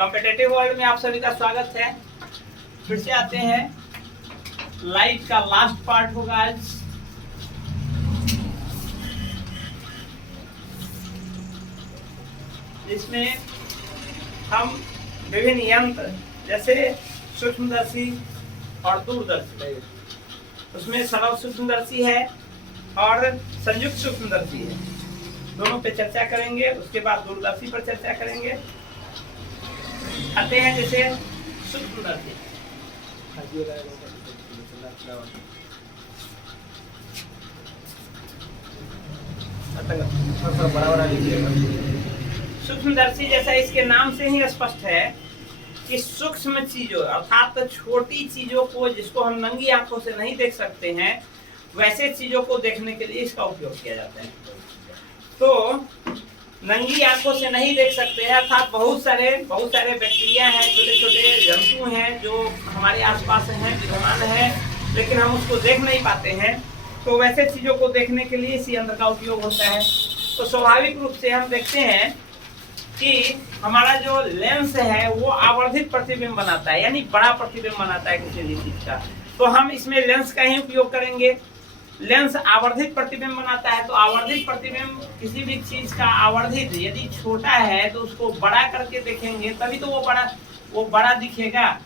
Competitive world में आप सभी का स्वागत है। फिर से आते हैं, लाइट का लास्ट पार्ट होगा आज। इसमें हम विभिन्न यंत्र जैसे सूक्ष्मदर्शी और दूरदर्शी, उसमें सरल सूक्ष्मदर्शी है और संयुक्त सूक्ष्मदर्शी है, दोनों पे चर्चा करेंगे। उसके बाद दूरदर्शी पर चर्चा करेंगे। आते हैं जैसे सूक्ष्मदर्शी। सूक्ष्मदर्शी जैसा इसके नाम से ही स्पष्ट है कि सूक्ष्म चीजों अर्थात छोटी चीजों को, जिसको हम नंगी आंखों से नहीं देख सकते हैं, वैसे चीजों को देखने के लिए इसका उपयोग किया जाता है। तो नंगी आंखों से नहीं देख सकते हैं अर्थात बहुत सारे बैक्टीरिया हैं, छोटे छोटे जंतु हैं जो हमारे आसपास हैं, विद्यमान हैं, लेकिन हम उसको देख नहीं पाते हैं। तो वैसे चीजों को देखने के लिए इस यंत्र का उपयोग होता है। तो स्वाभाविक रूप से हम देखते हैं कि हमारा जो लेंस है वो आवर्धित प्रतिबिंब बनाता है, यानी बड़ा प्रतिबिंब बनाता है किसी भी चीज का। तो हम इसमें लेंस का ही उपयोग करेंगे। लेंस आवर्धित प्रतिबिंब बनाता है। तो आवर्धित प्रतिबिंब किसी भी चीज का आवर्धित यदि छोटा है तो उसको बड़ा करके देखेंगे तभी तो वो बड़ा दिखेगा।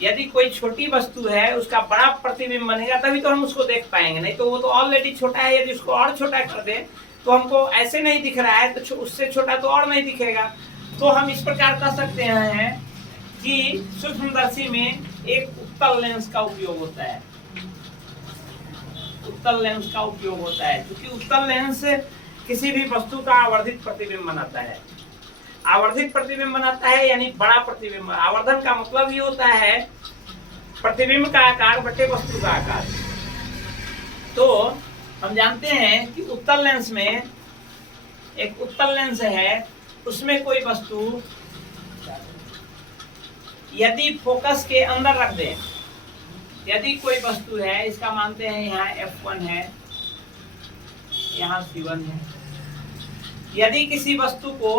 यदि कोई छोटी वस्तु है उसका बड़ा प्रतिबिंब बनेगा तभी तो हम उसको देख पाएंगे, नहीं तो वो तो ऑलरेडी छोटा है। यदि उसको और छोटा कर दे तो हमको ऐसे नहीं दिख रहा है तो उससे छोटा तो और नहीं दिखेगा। तो हम इस प्रकार कह सकते हैं कि सूक्ष्मदर्शी में एक उत्तल लेंस का उपयोग होता है। उत्तल लेंस का उपयोग होता है क्योंकि उत्तल लेंस किसी भी वस्तु का आवर्धित प्रतिबिंब बनाता है। आवर्धित प्रतिबिंब बनाता है यानी बड़ा प्रतिबिंब। आवर्धन का मतलब ये होता है प्रतिबिंब का आकार बटे वस्तु का आकार। तो हम जानते हैं कि उत्तल लेंस में एक उत्तल लेंस है, उसमें कोई वस्तु यदि फोकस के अंदर रख दें, यदि कोई वस्तु है, इसका मानते हैं यहाँ F1 है, यहाँ C1 है, यदि किसी वस्तु को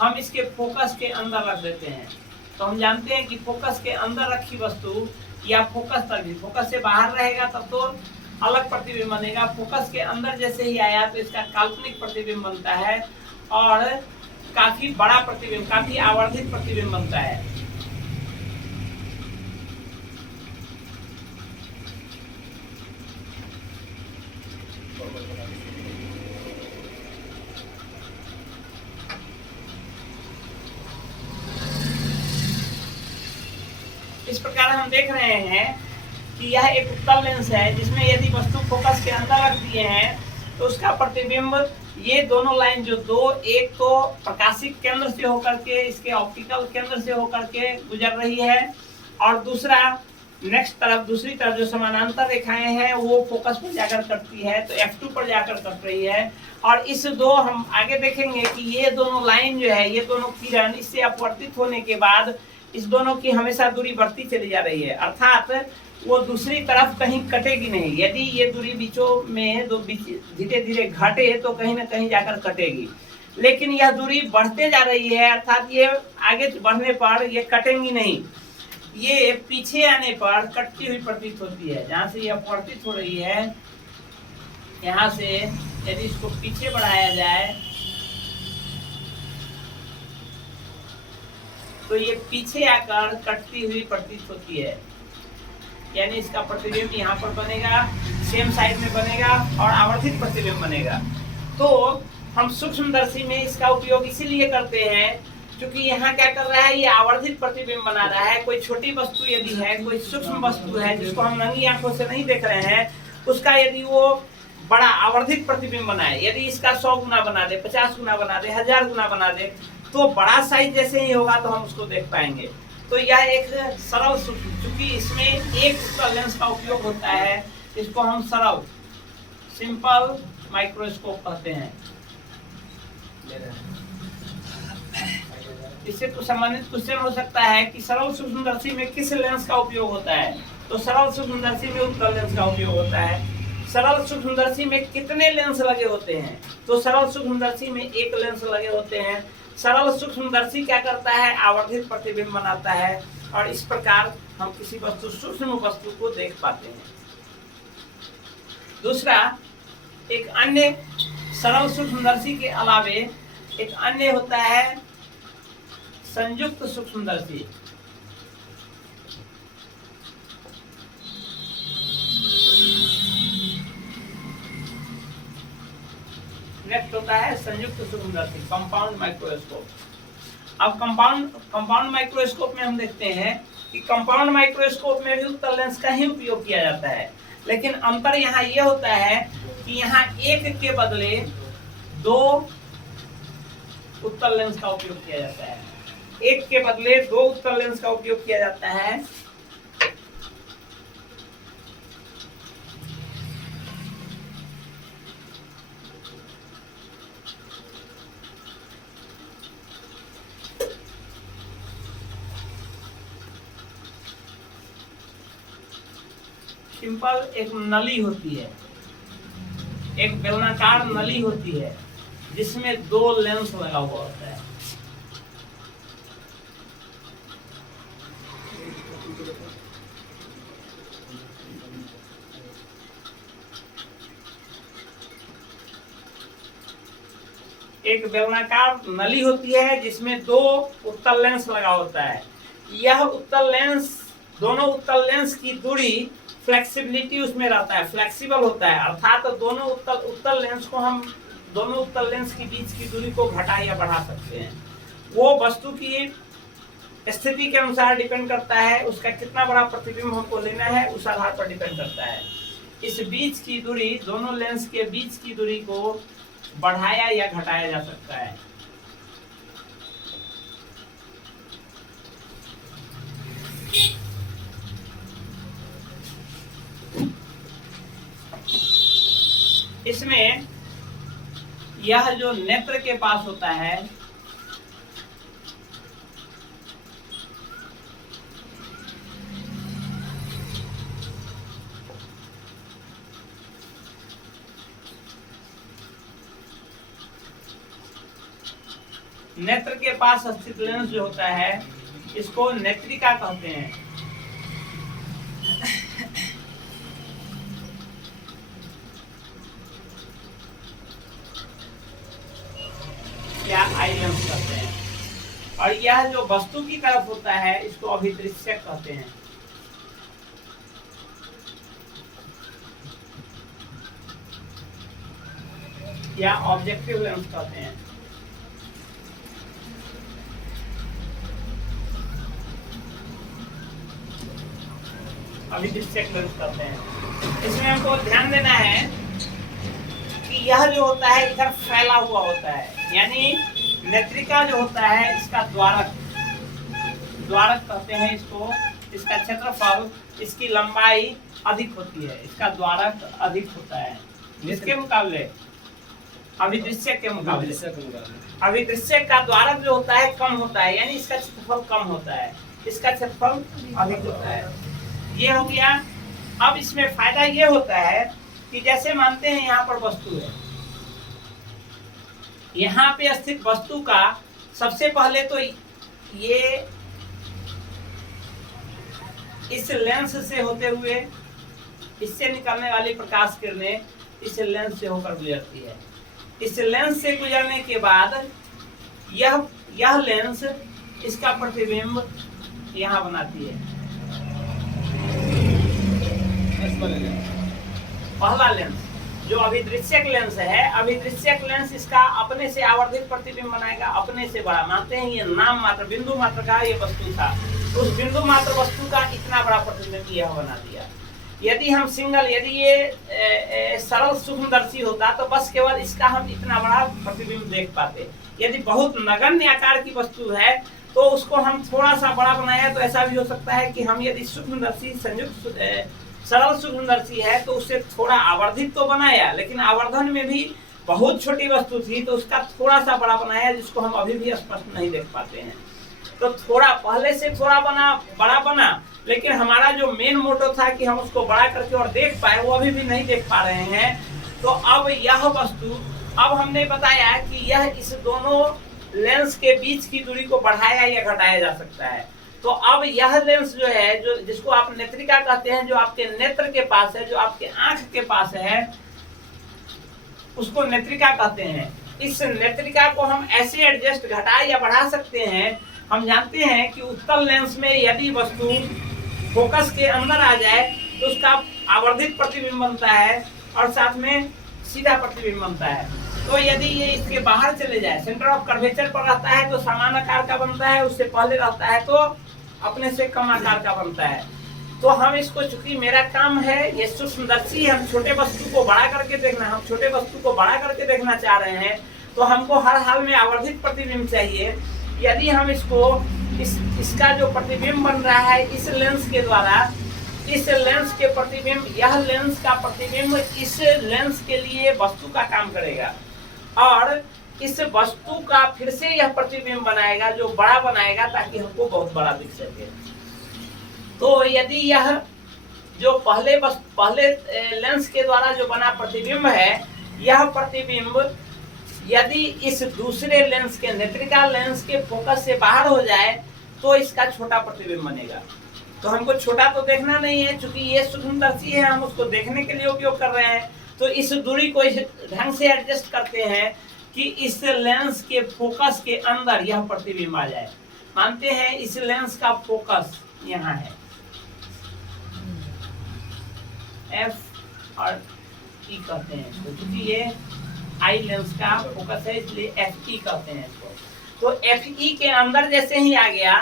हम इसके फोकस के अंदर रख देते हैं तो हम जानते हैं कि फोकस के अंदर रखी वस्तु या फोकस तक भी, फोकस से बाहर रहेगा तब तो अलग प्रतिबिंब बनेगा। फोकस के अंदर जैसे ही आया तो इसका काल्पनिक प्रतिबिंब बनता है और काफी बड़ा प्रतिबिंब, काफी आवर्धित प्रतिबिंब बनता है। इस प्रकार हम देख रहे हैं कि यह एक उत्तल लेंस है जिसमें यदि वस्तु फोकस के अंदर रख दिए हैं तो उसका प्रतिबिंब, ये दोनों लाइन जो दो, एक तो प्रकाशिक केंद्र से होकर के इसके ऑप्टिकल केंद्र से होकर के गुजर रही है और दूसरा दूसरी तरफ जो समानांतर रेखाएं हैं वो फोकस पर जाकर कटती है, तो F2 पर जाकर कट रही है। और इस दो हम आगे देखेंगे कि ये दोनों लाइन जो है, ये दोनों किरण इससे अपवर्तित होने के बाद इस दोनों की हमेशा दूरी बढ़ती चली जा रही है, अर्थात वो दूसरी तरफ कहीं कटेगी नहीं। यदि ये दूरी बीचों में धीरे धीरे घटे तो कहीं ना कहीं जाकर कटेगी, लेकिन यह दूरी बढ़ते जा रही है, अर्थात ये आगे बढ़ने पर ये कटेंगी नहीं, ये पीछे आने पर कटती हुई प्रतीत होती है। जहाँ से ये अपवर्तित हो रही है, यहाँ से यदि इसको पीछे बढ़ाया जाए तो ये पीछे आकर कटती हुई प्रतीत होती है, यानी इसका प्रतिबिंब यहाँ पर बनेगा, सेम साइड में बनेगा और आवर्धित प्रतिबिंब बनेगा। तो हम सूक्ष्मदर्शी में इसका उपयोग इसीलिए करते हैं क्योंकि यहाँ क्या कर रहा है, ये आवर्धित प्रतिबिंब बना रहा है। कोई छोटी वस्तु यदि है, कोई सूक्ष्म वस्तु है जिसको हम नंगी आंखों से नहीं देख रहे हैं, उसका यदि वो बड़ा आवर्धित प्रतिबिंब बनाए, यदि इसका 100 गुना बना दे, 50 गुना बना दे, 1000 गुना बना दे, तो बड़ा साइज जैसे ही होगा तो हम उसको देख पाएंगे। तो यह एक सरल, चूंकि इसमें एक लेंस का उपयोग होता है, इसको हम सरल सिंपल माइक्रोस्कोप कहते हैं। इससे तो संबंधित क्वेश्चन हो सकता है कि सरल सूक्ष्मदर्शी में किस लेंस का उपयोग होता है। तो सरल सूक्ष्मदर्शी में उत्तल लेंस का उपयोग होता है। सरल सूक्ष्मदर्शी में कितने लेंस लगे होते हैं? तो सरल सूक्ष्मदर्शी में एक लेंस लगे होते हैं। सरल सूक्ष्मदर्शी क्या करता है, आवर्धित प्रतिबिंब बनाता है और इस प्रकार हम किसी वस्तु सूक्ष्म वस्तु को देख पाते हैं। दूसरा, एक अन्य सरल सूक्ष्मदर्शी के अलावे एक अन्य होता है संयुक्त सूक्ष्मदर्शी। नेक्स्ट होता है संयुक्त सूक्ष्मदर्शी, कंपाउंड माइक्रोस्कोप। अब कंपाउंड माइक्रोस्कोप में हम देखते हैं कि कंपाउंड माइक्रोस्कोप में भी उत्तल लेंस का ही उपयोग किया जाता है, लेकिन अंतर यहाँ ये होता है कि यहाँ एक के बदले दो उत्तल लेंस का उपयोग किया जाता है। एक के बदले दो उत्तल लेंस का उपयोग किया जाता है। सिंपल एक नली होती है, एक बेलनाकार नली होती है जिसमें दो लेंस लगा हुआ होता है। एक बेलनाकार नली होती है जिसमें दो उत्तल लेंस लगा होता है। यह उत्तल लेंस, दोनों उत्तल लेंस की दूरी, फ्लेक्सिबिलिटी उसमें रहता है, फ्लेक्सिबल होता है, अर्थात तो दोनों उत्तल लेंस को हम दोनों उत्तल लेंस के बीच की दूरी को घटा या बढ़ा सकते हैं। वो वस्तु की स्थिति के अनुसार डिपेंड करता है, उसका कितना बड़ा प्रतिबिंब हमको लेना है उस आधार पर डिपेंड करता है। इस बीच की दूरी, दोनों लेंस के बीच की दूरी को बढ़ाया या घटाया जा सकता है। इसमें यह जो नेत्र के पास होता है, नेत्र के पास स्थित लेंस जो होता है इसको नेत्रिका कहते हैं। या आई लेंस कहते हैं। और यह जो वस्तु की तरफ होता है इसको अभिदृश्यक कहते हैं। या ऑब्जेक्टिव लेंस कहते हैं। अभिदृश्यक लेंस कहते हैं। इसमें हमको ध्यान देना है कि यह जो होता है इधर फैला हुआ होता है, यानी नेत्रिका जो होता है इसका द्वारक कहते हैं इसको। इसका क्षेत्रफल, इसकी लंबाई अधिक होती है, इसका द्वारक अधिक होता है इसके मुकाबले, अभिदृश्यक के मुकाबले। अभिदृश्यक का द्वारक जो होता है कम होता है, यानी इसका क्षेत्रफल कम होता है, इसका क्षेत्रफल अधिक होता है। ये हो गया। अब इसमें फायदा ये होता है कि जैसे मानते हैं यहाँ पर वस्तु है, यहाँ पे स्थित वस्तु का सबसे पहले तो ये इस लेंस से होते हुए, इससे निकलने वाली प्रकाश किरणें इस लेंस से होकर गुजरती है। इस लेंस से गुजरने के बाद यह लेंस इसका प्रतिबिंब यहाँ बनाती है। पहला लेंस जो अभिदृश्यक लेंस है, अभिदृश्यक लेंस इसका अपने से आवर्धित प्रतिबिंब बनाएगा, अपने से बड़ा। मानते हैं ये नाम मात्र, बिंदु मात्र का ये वस्तु था, उस बिंदु मात्र वस्तु का इतना बड़ा प्रतिबिंब यह बना दिया। यदि हम यदि ये सरल सूक्ष्मदर्शी होता तो बस केवल इसका हम इतना बड़ा प्रतिबिंब देख पाते। यदि बहुत नगण्य आकार की वस्तु है तो उसको हम थोड़ा सा बड़ा बनाया तो ऐसा भी हो सकता है कि हम यदि सूक्ष्मदर्शी सरल सूक्ष्मदर्शी है तो उससे थोड़ा आवर्धित तो बनाया, लेकिन आवर्धन में भी बहुत छोटी वस्तु थी तो उसका थोड़ा सा बड़ा बनाया जिसको हम अभी भी स्पष्ट नहीं देख पाते हैं। तो थोड़ा पहले से थोड़ा बड़ा बना, लेकिन हमारा जो मेन मोटो था कि हम उसको बड़ा करके और देख पाए, वो अभी भी नहीं देख पा रहे हैं। तो अब यह वस्तु, अब हमने बताया कि यह इस दोनों लेंस के बीच की दूरी को बढ़ाया या घटाया जा सकता है। तो अब यह लेंस जो है, जो जिसको आप नेत्रिका कहते हैं, जो आपके नेत्र के पास है, जो आपके आंख के पास है, उसको नेत्रिका कहते हैं। इस नेत्रिका को हम ऐसे एडजस्ट, घटा या बढ़ा सकते हैं। हम जानते हैं कि उत्तल लेंस में यदि वस्तु फोकस के अंदर आ जाए तो उसका आवर्धित प्रतिबिंब बनता है और साथ में सीधा प्रतिबिंब बनता है। तो यदि ये इसके बाहर चले जाए, सेंटर ऑफ कर्वेचर पर रहता है तो समान आकार का बनता है, उससे पहले रहता है तो अपने से कम आकार का बनता है। तो हम इसको, चूंकि मेरा काम है ये सूक्ष्मदर्शी, हम छोटे वस्तु को बड़ा करके देखना, हम छोटे वस्तु को बड़ा करके देखना चाह रहे हैं, तो हमको हर हाल में आवर्धित प्रतिबिंब चाहिए। यदि हम इसको इसका जो प्रतिबिंब बन रहा है इस लेंस के द्वारा, इस लेंस के प्रतिबिंब, यह लेंस का प्रतिबिंब इस लेंस के लिए वस्तु का काम करेगा और इस वस्तु का फिर से यह प्रतिबिंब बनाएगा, जो बड़ा बनाएगा ताकि हमको बहुत बड़ा दिख सके। तो यदि यह जो पहले लेंस के द्वारा जो बना प्रतिबिंब है, यह प्रतिबिंब यदि इस दूसरे लेंस के, नेत्रिका लेंस के फोकस से बाहर हो जाए तो इसका छोटा प्रतिबिंब बनेगा। तो हमको छोटा तो देखना नहीं है, क्योंकि ये सूक्ष्मदर्शी है, हम उसको देखने के लिए उपयोग कर रहे हैं। तो इस दूरी को इस ढंग से एडजस्ट करते हैं कि इस लेंस के फोकस के अंदर यह प्रतिबिंब आ जाए। मानते हैं इस लेंस का फोकस यहाँ है, एफ और ई कहते हैं इसको, क्योंकि ये आई लेंस का फोकस है इसलिए एफ ई कहते हैं इसको। तो एफ ई के अंदर जैसे ही आ गया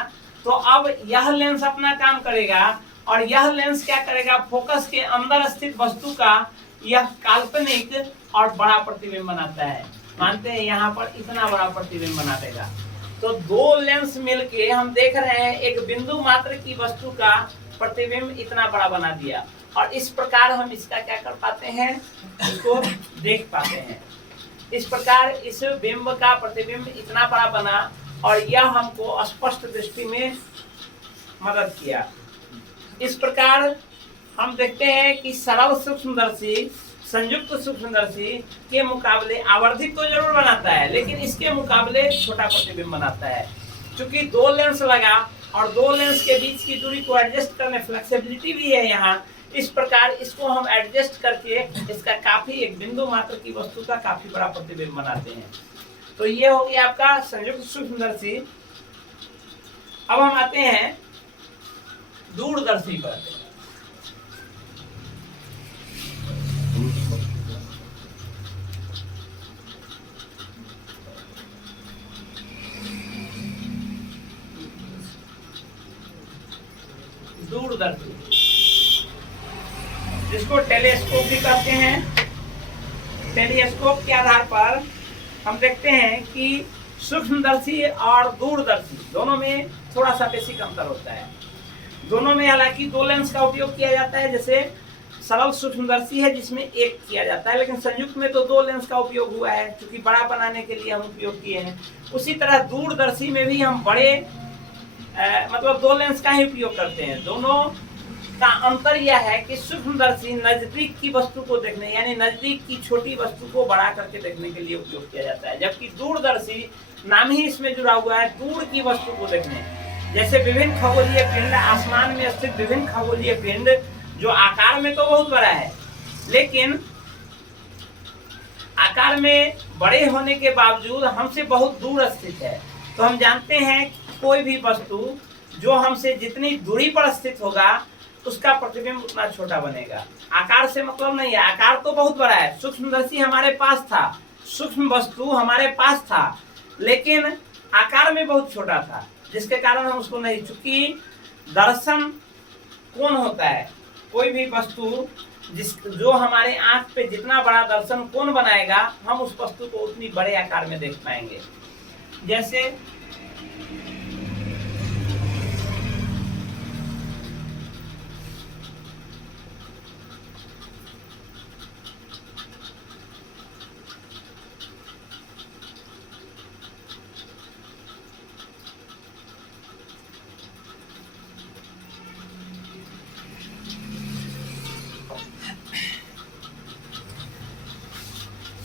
तो अब यह लेंस अपना काम करेगा और यह लेंस क्या करेगा, फोकस के अंदर स्थित वस्तु का यह काल्पनिक और बड़ा प्रतिबिंब बनाता है। मानते हैं यहाँ पर इतना बड़ा प्रतिबिंब बना देगा। तो दो लेंस मिलके हम देख रहे हैं एक बिंदु मात्र की वस्तु का प्रतिबिंब इतना बड़ा बना दिया और इस प्रकार हम इसका क्या कर पाते हैं, इसको देख पाते हैं। इस प्रकार इस बिंब का प्रतिबिंब इतना बड़ा बना और यह हमको स्पष्ट दृष्टि में मदद किया। इस प्रकार हम देखते हैं कि सरल सूक्ष्मदर्शी संयुक्त सूक्ष्मदर्शी के मुकाबले आवर्धित तो जरूर बनाता है, लेकिन इसके मुकाबले छोटा प्रतिबिंब बनाता है। क्योंकि दो लेंस लगा और दो लेंस के बीच की दूरी को एडजस्ट करने फ्लेक्सिबिलिटी भी है यहाँ। इस प्रकार इसको हम एडजस्ट करके इसका काफी, एक बिंदु मात्र की वस्तु का काफी बड़ा प्रतिबिंब बनाते हैं। तो ये हो गया आपका संयुक्त सूक्ष्मदर्शी। अब हम आते हैं दूरदर्शी पर। दूरदर्शी जिसको टेलीस्कोप भी कहते हैं। टेलीस्कोप के आधार पर हम देखते हैं कि सूक्ष्मदर्शी और दूरदर्शी दोनों में थोड़ा सा बेसिक अंतर होता है। दोनों में हालांकि दो लेंस का उपयोग किया जाता है, जैसे सरल सूक्ष्मदर्शी है जिसमें एक किया जाता है, लेकिन संयुक्त में तो दो लेंस का उपयोग हुआ है क्योंकि बड़ा बनाने के लिए हम उपयोग किए हैं। उसी तरह दूरदर्शी में भी हम बड़े मतलब दो लेंस का ही उपयोग करते हैं। दोनों का अंतर यह है कि सूक्ष्मदर्शी नजदीक की वस्तु को देखने, यानी नजदीक की छोटी वस्तु को बड़ा करके देखने के लिए उपयोग किया जाता है, जबकि दूरदर्शी नाम ही इसमें जुड़ा हुआ है दूर की वस्तु को देखने। जैसे विभिन्न खगोलीय पिंड, आसमान में स्थित विभिन्न खगोलीय पिंड जो आकार में तो बहुत बड़ा है, लेकिन आकार में बड़े होने के बावजूद हमसे बहुत दूर स्थित है। तो हम जानते हैं कोई भी वस्तु जो हमसे जितनी दूरी पर स्थित होगा उसका प्रतिबिंब उतना छोटा बनेगा। आकार से मतलब नहीं है, आकार तो बहुत बड़ा है। सूक्ष्मदर्शी हमारे पास था, सूक्ष्म वस्तु हमारे पास था, लेकिन आकार में बहुत छोटा था, जिसके कारण हम उसको नहीं, चूंकि दर्शन कोण होता है, कोई भी वस्तु जो हमारे आंख पे जितना बड़ा दर्शन कोण बनाएगा हम उस वस्तु को उतनी बड़े आकार में देख पाएंगे। जैसे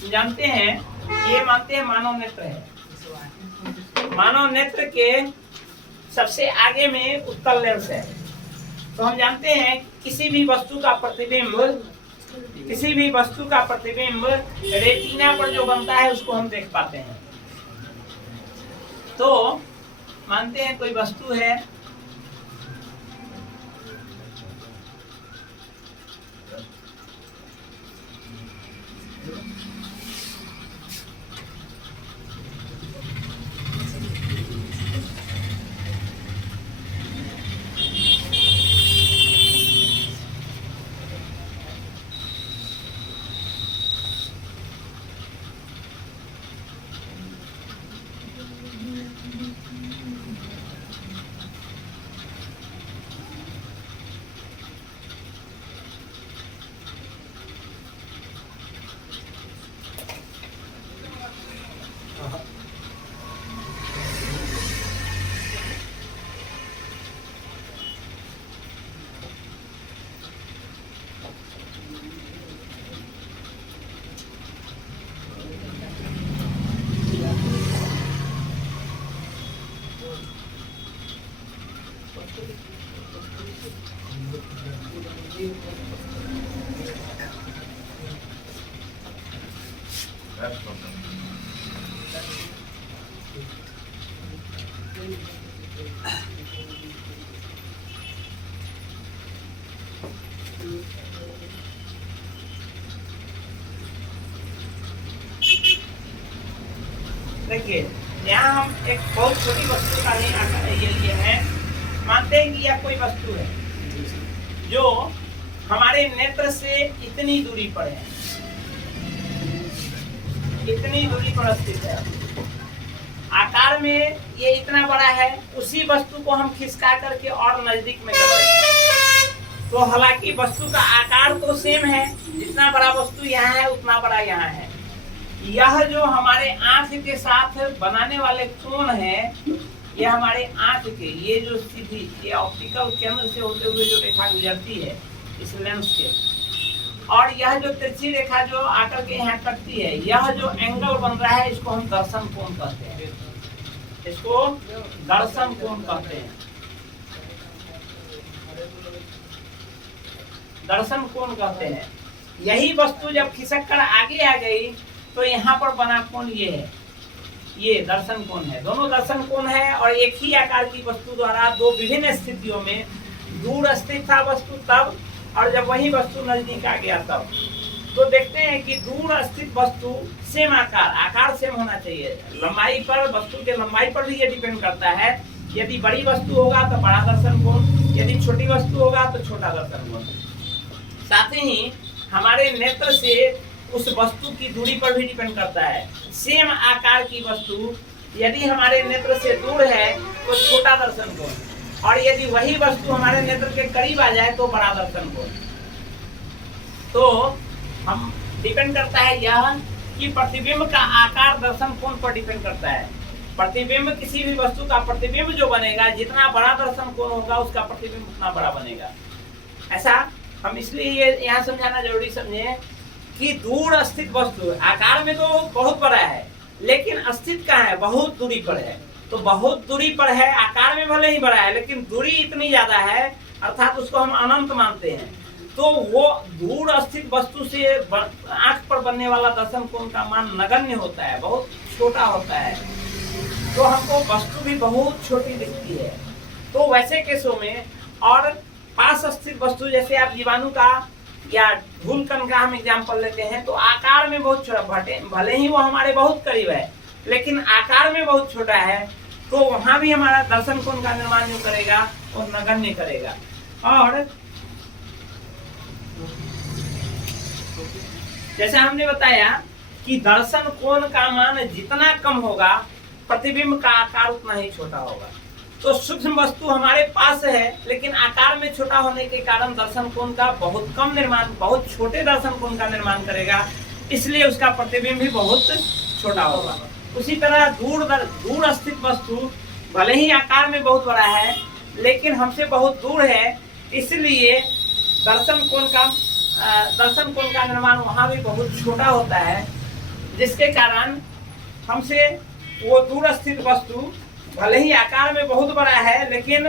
जानते हैं, ये मानते हैं मानव नेत्र है, मानव नेत्र के सबसे आगे में उत्तल लेंस है। तो हम जानते हैं किसी भी वस्तु का प्रतिबिंब रेटिना पर जो बनता है उसको हम देख पाते हैं। तो मानते हैं कोई वस्तु है, देखिए यहाँ हम एक बहुत छोटी वस्तु का ये लिए हैं। मानते हैं कि यह कोई वस्तु है जो हमारे नेत्र से इतनी दूरी पर है, इतनी दूरी पर स्थित है। आकार में ये इतना बड़ा है, उसी वस्तु को हम खिसका करके और नजदीक में कर देते हैं। तो हालांकि वस्तु का आकार तो सेम है, जितना बड़ा वस्तु यहाँ है उतना बड़ा यहाँ है। यह जो हमारे आंख के साथ बनाने वाले कोण है, यह हमारे आंख के ये जो सीधी ये ऑप्टिकल केंद्र से होते हुए जो रेखा गुजरती है इस लेंस के, और यह जो तिरछी रेखा जो आकर के यहाँ कटती है, यह जो एंगल बन रहा है इसको हम दर्शन कोण कहते हैं। इसको दर्शन कोण कहते हैं, दर्शन कोण कहते हैं। यही वस्तु जब खिसक कर आगे आ गई तो यहाँ पर बना कोण ये है, ये दर्शन कोण है। दोनों दर्शन कोण है और एक ही आकार की वस्तु द्वारा दो विभिन्न स्थितियों में दूर स्थित था वस्तु तब, और जब वही वस्तु नजदीक आ गया तब। तो देखते हैं कि दूर स्थित वस्तु सेम आकार सेम होना चाहिए। लंबाई पर, वस्तु के लंबाई पर भी ये डिपेंड करता है। यदि बड़ी वस्तु होगा तो बड़ा दर्शन कोण, यदि छोटी वस्तु होगा तो छोटा दर्शन कोण। साथ ही हमारे नेत्र से उस वस्तु की दूरी पर भी डिपेंड करता है। सेम आकार की वस्तु यदि हमारे नेत्र से दूर है तो छोटा दर्शन कोण, और यदि वही वस्तु हमारे नेत्र के करीब आ जाए तो बड़ा दर्शन कोण। तो हम डिपेंड करता है यह कि प्रतिबिंब का आकार दर्शन कोण पर डिपेंड करता है। प्रतिबिंब किसी भी वस्तु का प्रतिबिंब जो बनेगा, जितना बड़ा दर्शन कोण होगा उसका प्रतिबिंब उतना बड़ा बनेगा। ऐसा हम इसलिए ये यहाँ समझाना जरूरी समझे कि दूर स्थित वस्तु आकार में तो बहुत बड़ा है, लेकिन स्थित कहाँ है, बहुत दूरी पर है। तो बहुत दूरी पर है, आकार में भले ही बड़ा है लेकिन दूरी इतनी ज्यादा है, अर्थात उसको हम अनंत मानते हैं। तो वो दूर स्थित वस्तु से आंख पर बनने वाला दर्शन कोण का मान नगण्य होता है, बहुत छोटा होता है। तो हमको वस्तु भी बहुत छोटी दिखती है। तो वैसे केसों में और पास स्थित वस्तु, जैसे आप जीवाणु का या धूल कण का हम एग्जाम्पल लेते हैं, तो आकार में बहुत छोटा, भले ही वो हमारे बहुत करीब है लेकिन आकार में बहुत छोटा है, तो वहां भी हमारा दर्शन कोण का निर्माण जो करेगा वो नगण्य करेगा। और जैसे हमने बताया कि दर्शन कोण का मान जितना कम होगा प्रतिबिंब का आकार उतना ही छोटा होगा। तो सूक्ष्म वस्तु हमारे पास है लेकिन आकार में छोटा होने के कारण दर्शन कोण का बहुत कम निर्माण, बहुत छोटे दर्शन कोण का निर्माण करेगा, इसलिए उसका प्रतिबिंब भी बहुत छोटा होगा। उसी तरह दूर स्थित वस्तु भले ही आकार में बहुत बड़ा है लेकिन हमसे बहुत दूर है, इसलिए दर्शन कोण का निर्माण वहाँ भी बहुत छोटा होता है, जिसके कारण हमसे वो दूर स्थित वस्तु भले ही आकार में बहुत बड़ा है, लेकिन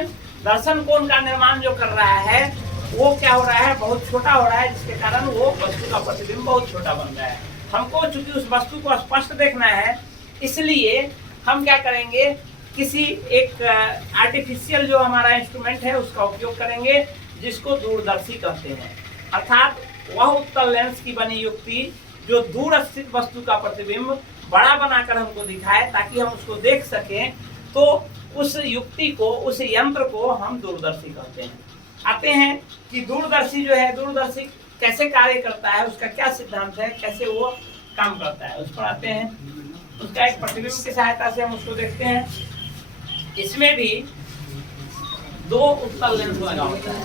दर्शन कोण का निर्माण जो कर रहा है वो क्या हो रहा है, बहुत छोटा हो रहा है, जिसके कारण वो वस्तु का प्रतिबिंब बहुत छोटा बन रहा है। हमको चूंकि उस वस्तु को स्पष्ट देखना है, इसलिए हम क्या करेंगे, किसी एक आर्टिफिशियल जो हमारा इंस्ट्रूमेंट है उसका उपयोग करेंगे, जिसको दूरदर्शी कहते हैं। अर्थात वह उत्तल लेंस की बनी युक्ति जो दूर स्थित वस्तु का प्रतिबिंब बड़ा बनाकर हमको दिखाए ताकि हम उसको देख सकें, तो उस युक्ति को, उस यंत्र को हम दूरदर्शी कहते हैं। आते हैं कि दूरदर्शी जो है, दूरदर्शी कैसे कार्य करता है, उसका क्या सिद्धांत है, कैसे वो काम करता है, उस पर आते हैं। उसका एक प्रतिबिंब की सहायता से हम उसको देखते हैं। इसमें भी दो उत्तल लेंस लगा होता है,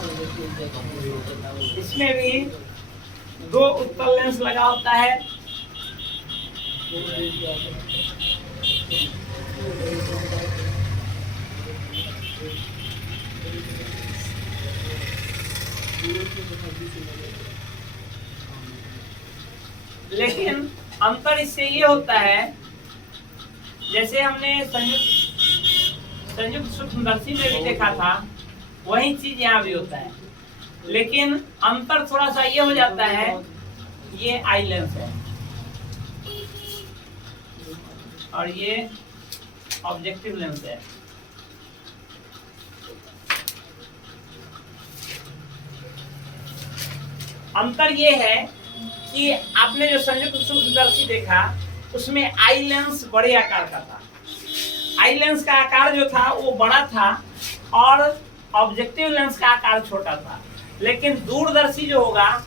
इसमें भी दो उत्तल लेंस लगा होता है। लेकिन अंतर इससे ये होता है, जैसे हमने संयुक्त सूक्ष्मदर्शी में भी देखा था, वही चीज यहाँ भी होता है, लेकिन अंतर थोड़ा सा ये हो जाता है, ये आई लेंस है और ये ऑब्जेक्टिव लेंस है। अंतर ये है कि आपने जो संयुक्त सूक्ष्मदर्शी देखा उसमें आई लेंस बड़े आकार का था, आई लेंस का आकार जो था वो बड़ा था और ऑब्जेक्टिव लेंस का आकार छोटा था। लेकिन दूरदर्शी जो होगा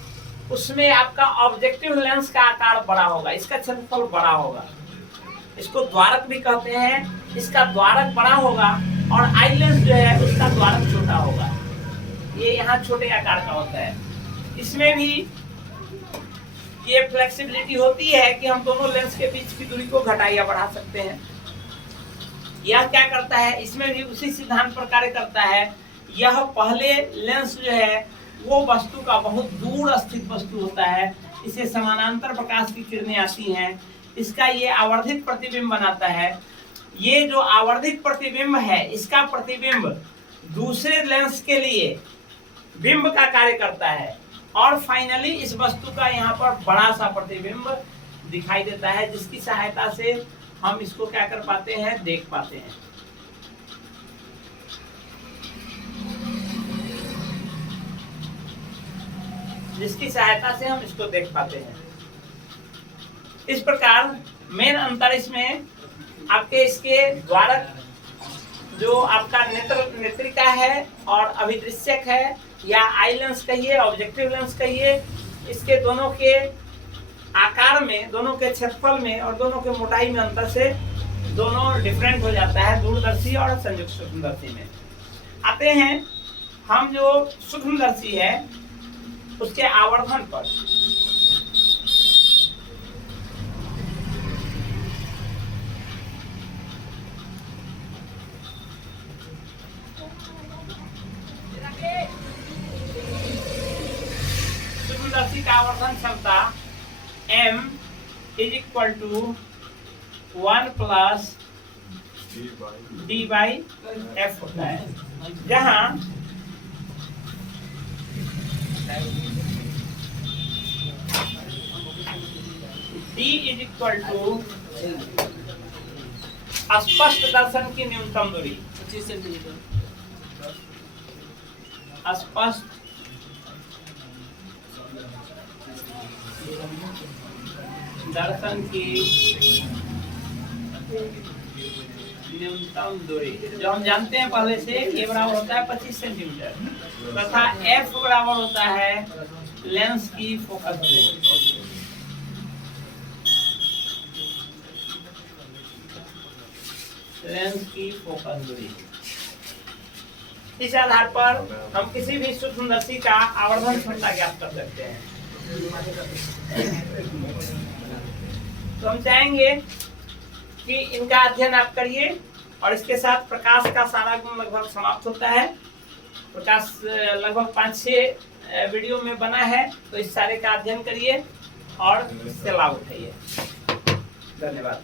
उसमें आपका ऑब्जेक्टिव लेंस का आकार बड़ा होगा, इसका क्षेत्रफल बड़ा होगा, इसको द्वारक भी कहते हैं, इसका द्वारक बड़ा होगा और आई लेंस जो है उसका द्वारक छोटा होगा। ये यहाँ छोटे आकार का होता है। इसमें भी ये फ्लेक्सिबिलिटी होती है कि हम दोनों लेंस के बीच की दूरी को घटा या बढ़ा सकते हैं। यह क्या करता है, इसमें भी उसी सिद्धांत पर कार्य करता है। यह पहले लेंस जो है वो वस्तु का बहुत दूर स्थित वस्तु होता है, इसे समानांतर प्रकाश की किरणें आती हैं, इसका ये आवर्धित प्रतिबिंब बनाता है। ये जो आवर्धित प्रतिबिंब है, इसका प्रतिबिंब दूसरे लेंस के लिए बिंब का कार्य करता है और फाइनली इस वस्तु का यहाँ पर बड़ा सा प्रतिबिंब दिखाई देता है, जिसकी सहायता से हम इसको क्या कर पाते हैं, देख पाते हैं। जिसकी सहायता से हम इसको देख पाते हैं। इस प्रकार मेन अंतर इसमें आपके इसके द्वारक जो आपका नेत्रिका है और अभिदृश्यक है, या आई लेंस कहिए, ऑब्जेक्टिव लेंस कहिए, इसके दोनों के आकार में, दोनों के क्षेत्रफल में और दोनों के मोटाई में अंतर से दोनों डिफरेंट हो जाता है, दूरदर्शी और संयुक्त सूक्ष्मदर्शी में। आते हैं हम जो सूक्ष्मदर्शी है उसके आवर्धन पर। सूक्ष्मदर्शी का आवर्धन क्षमता m is equal to 1 plus d by f होता है, जहां d इज इक्वल टू स्पष्ट दर्शन की न्यूनतम दूरी, 25 सेंटीमीटर स्पष्ट दर्शन की न्यूनतम दूरी, जो हम जानते हैं पहले से, ये बराबर होता है 25 सेंटीमीटर, तथा f बराबर होता है लेंस की फोकस दूरी। लेंस की फोकस दूरी। इस आधार पर हम किसी भी सूक्ष्मदर्शी का आवर्धन क्षमता ज्ञात कर सकते हैं। तो हम चाहेंगे कि इनका अध्ययन आप करिए, और इसके साथ प्रकाश का सारा गुण लगभग समाप्त होता है। प्रकाश लगभग 5-6 वीडियो में बना है, तो इस सारे का अध्ययन करिए और इससे लाभ उठाइए। धन्यवाद।